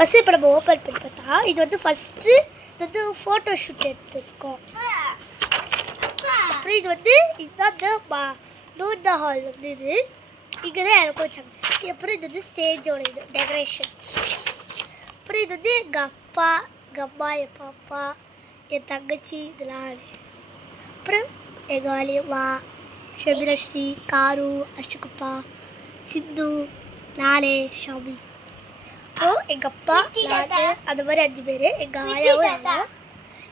First இப்போ நம்ம open பண்ணி பார்த்தா இது வந்து ஃபஸ்ட்டு இது வந்து ஃபோட்டோ ஷூட் எடுத்துருக்கோம். அப்புறம் இது வந்து இதுதான் இந்த லூர்தா ஹால் வந்து இது இங்கே தான் எனக்கு வச்சாங்க. அப்புறம் இது வந்து ஸ்டேஜோட இது டெக்கரேஷன். அப்புறம் இது வந்து எங்கள் அப்பா எங்கள் அம்மா என் பாப்பா என் தங்கச்சி இதெல்லாம். அப்புறம் எங்கள் வாலியம்மா ஷபிரஸ்ரீ காரு அஷுகப்பா சித்து நானே ஷாமி. அப்புறம் எங்கள் அப்பா நான் அந்த மாதிரி 5 பேர் எங்கள் ஆயாவும்.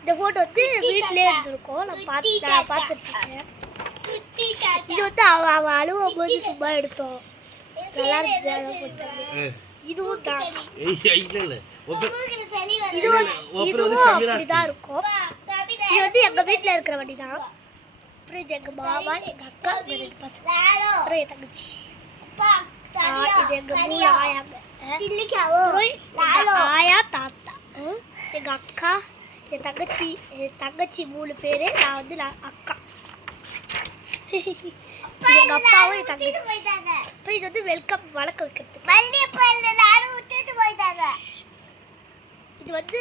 இந்த ஃபோட்டோ வந்து வீட்டிலே இருந்திருக்கோம். நான் பார்த்துருக்கேன். இது வந்து அவன் அழுவும் போது சும்மா எடுத்தோம். நல்லா இருந்தது. இதுவும் தான் இதுதான் இருக்கும். இது வந்து எங்கள் வீட்டில் இருக்கிற வண்டி தான். அப்புறம் இது எங்கள் மாமா எங்கள் அக்கா 2 பசங்க அப்புறம் என் தங்கச்சி. இது எங்கள் 3 ஆயாங்க. ஆயா தாத்தா எங்கள் அக்கா என் தங்கச்சி 3 பேர். நான் வந்து அக்கா எங்கள் அப்பாவும் என் தங்கச்சி. அப்புறம் இது வந்து வெல்கம் வழக்க வைக்கிறதுக்கு. இது வந்து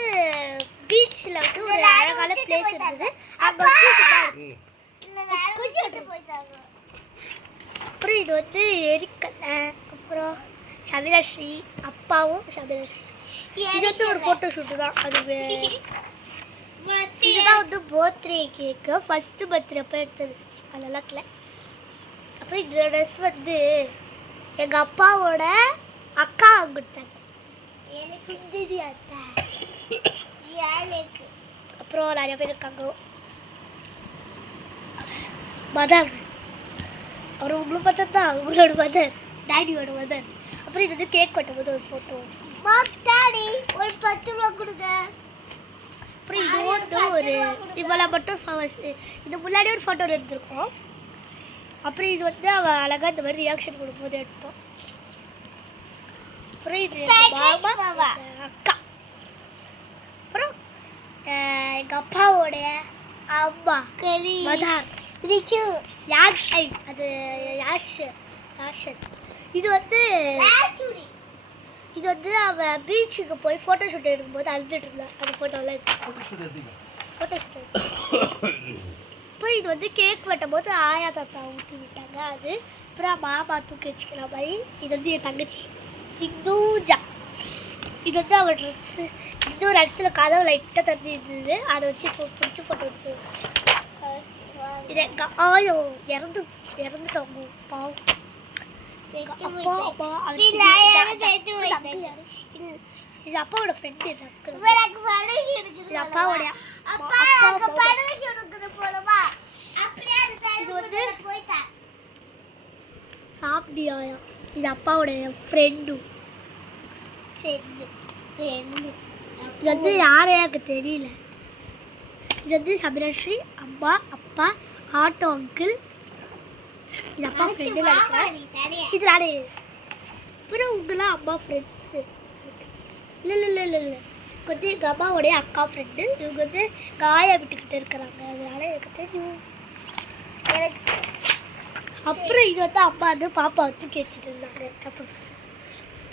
பீச்சில் வந்து ஒரு அழகான பிளேஸ் இருந்தது. அங்கே அப்புறம் இது வந்து எரிக்கலை. அப்புறம் ஷபிரஸ்ரீ அப்பாவும் ஷபிரஸ்ரீ. இது வந்து ஒரு ஃபோட்டோ ஷூட்டு தான். அது இதுதான் வந்து பர்த்டே கேக்கு. ஃபஸ்ட்டு பர்த்டே அப்போ எடுத்தது. அதெல்லாம் இல்லை. அப்புறம் இந்த ட்ரெஸ் வந்து எங்கள் அப்பாவோட அக்கா கொடுத்தாங்க. அப்புறம் நிறைய பேர் இருக்காங்க. மதர் அப்புறம் உங்களை பார்த்தா தான் உங்களோட மதர் டாடியோட மதர். அப்புறம் இது வந்து கேக் வெட்டும்போது ஒரு ஃபோட்டோ. ஒரு 10 ரூபா கொடுங்க. அப்புறம் இது வந்து ஒரு இவ்வளோ மட்டும் இது முன்னாடி ஒரு ஃபோட்டோ எடுத்துருக்கோம். அப்புறம் இது வந்து அவள் அழகாக இந்த மாதிரி ரியாக்ஷன் கொடுக்கும்போது எடுத்தோம். அப்புறம் இது மாமா அக்கா. அப்புறம் எங்கள் அப்பாவோடைய அம்மா மதார் அது யாஷன். இது வந்து அவள் பீச்சுக்கு போய் ஃபோட்டோ ஷூட் எடுக்கும்போது அழுதுட்டு இருந்தா. அந்த ஃபோட்டோலாம் ஃபோட்டோ ஷூட். இப்போ இது வந்து கேக் வெட்டும் போது ஆயா தாத்தா ஊட்டி விட்டாங்க. அது அப்புறம் மாமா தூக்கி வச்சுக்கலாம் மாதிரி. இது வந்து என் தங்கச்சி சிந்தூஜா. இது வந்து அவள் ட்ரெஸ்ஸு. இது ஒரு இடத்துல கதவு லைட்டாக தந்து இருந்தது. அதை வச்சு பிடிச்சி ஃபோட்டோ எடுத்து. இது எங்கள் ஆயோ இறந்துட்டோங்க பாவம். இது அப்பாவோட ஃப்ரெண்டு. இது அப்பாவோடைய இது வந்து சாப்பிட்டியாயா. இது அப்பாவோடைய ஃப்ரெண்டு. இது வந்து யாரும் எனக்கு தெரியல. இது வந்து ஷபிரஸ்ரீ அம்மா அப்பா ஆட்டோ அங்கிள். இது அப்பா ஃப்ரெண்டு நினைக்கிறேன். இது நானே. அப்புறம் உங்களாம் அம்மா ஃப்ரெண்ட்ஸு. இல்லை வந்து எங்கள் அம்மாவோடைய அக்கா ஃப்ரெண்டு. இவங்க வந்து காயா விட்டுக்கிட்டு இருக்கிறாங்க. அதனால எனக்கு தெரியும். அப்புறம் இது வந்து அம்மா வந்து பாப்பா தூக்கி வச்சுட்டு இருந்தாங்க.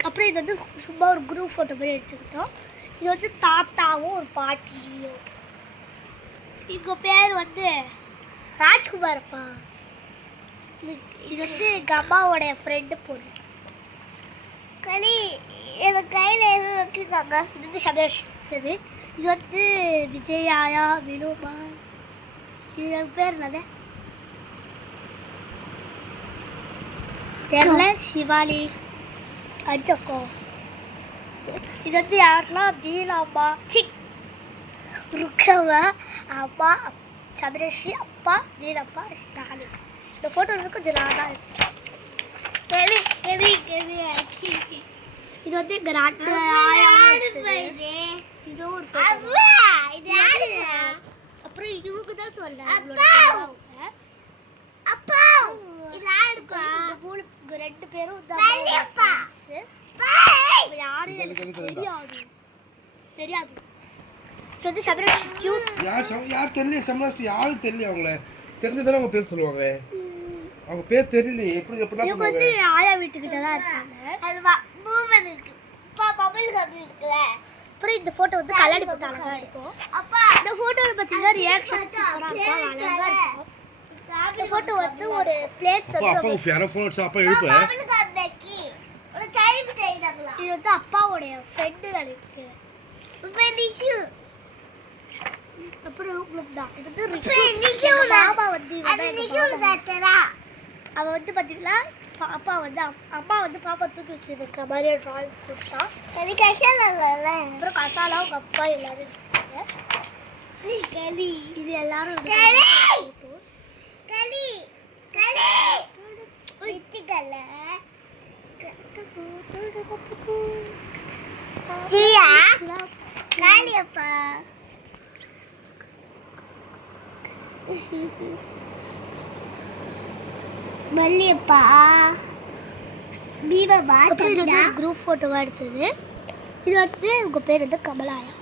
அப்புறம் இது வந்து சும்மா ஒரு குரூப் ஃபோட்டோ மாதிரி எடுத்துக்கிட்டோம். இது வந்து தாத்தாவும் ஒரு பாட்டியும். இவங்க பேர் வந்து ராஜ்குமார்ப்பா. இது வந்து எங்கள் அம்மாவோடைய ஃப்ரெண்டு பொண்ணு களி. எனக்கு கையில் எதுவும் வச்சுருக்காங்க. இது வந்து சபரது. இது வந்து விஜயாயா வினோபா. இது பேர் என்னது தெரியல. சிவாலி அடுத்தக்கோ. இது வந்து யாருன்னா தீனாம்மா ருக்கவா அம்மா சபரஸ்ரீ அப்பா தீனப்பா ஸ்டாலின். இந்த ஃபோட்டோ வந்து கொஞ்சம் நல்லா இருக்கு. இது வந்து எங்கள் நாட்டு இது ஒரு அப்புறம் இவங்க தான் சொல்றேன். 2 பேரும் யாரும் எனக்கு தெரியாது. இது வந்து சபரஸ்ரீ கியூட். யார் தெரியல. சபரஸ்ரீ யாரும் தெரியல. அவங்கள தெரிஞ்சதானே அவங்க பேர் சொல்லுவாங்க. அவங்க பேர் தெரியல. எப்படி வந்து ஆயா வீட்டுக்கிட்ட தான் இருக்காங்க. அப்புறம் இந்த ஃபோட்டோ வந்து கல்லடி போட்டாங்க எடுத்தோம். இந்த ஃபோட்டோவில் பார்த்தீங்கன்னா ரியாக்ஷன் சூப்பராக அழகாக இருக்கும். இந்த ஃபோட்டோ வந்து ஒரு பிளேஸ் அப்பா அப்பாவுக்கு யாரோ ஃபோன் அடிச்சா அப்பா எழுப்ப. இது வந்து அப்பாவுடைய ஃப்ரெண்டு நினைக்கிறேன். அப்புறம் உங்களுக்கு தான் இது வந்து மாமா வந்து அவ வந்து பார்த்தீங்கன்னா அப்பா வந்து அம்மா வந்து பாப்பா தூக்கி வச்சிருக்க மாதிரி ட்ராயிங் கொடுத்தா. அப்புறம் கசாலா அவங்க அப்பா எல்லாரும் இருக்காங்க. இது எல்லாரும் ஃபோட்டோஸ். குரூப் ஃபோட்டோவாக எடுத்தது. இது வந்து உங்கள் பேர் வந்து கமலாயா.